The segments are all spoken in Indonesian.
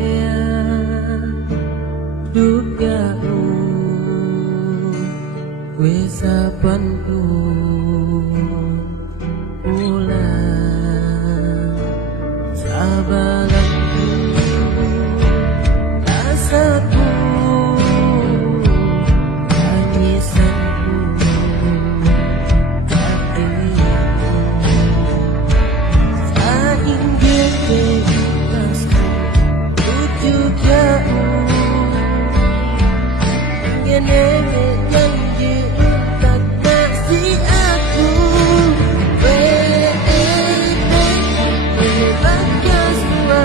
Ilabean dugaku wis sabanku ulang sabalanku rasaku tangisanku hatiku sainggih bebasku juga ngene janji tak kasih aku bagas tua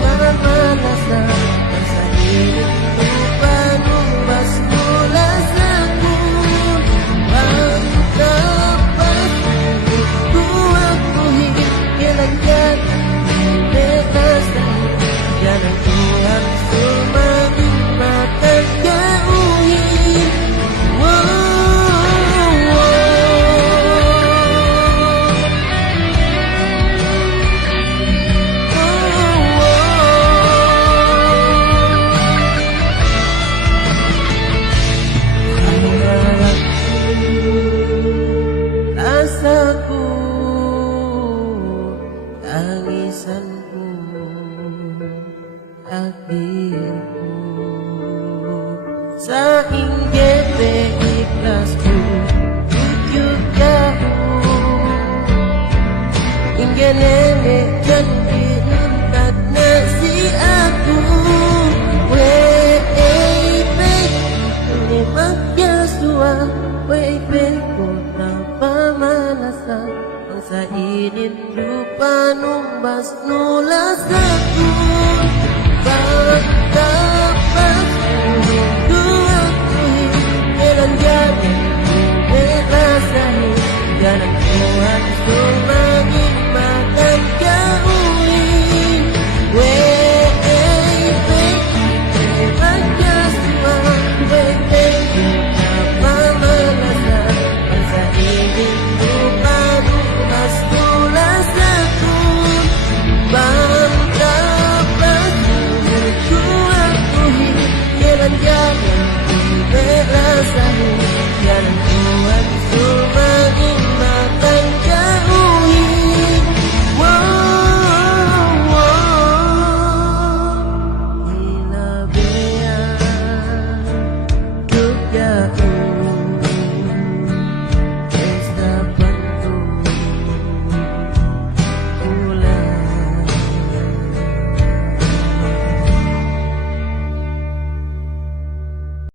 mana-mana rasa hidupku penuh pas mulas aku aku dapat ku akui hilang bebas jalan Tuhan semua mata jauhi rasaku tangisanku akhirku sainggih ikhlasku tujuh jauh ingin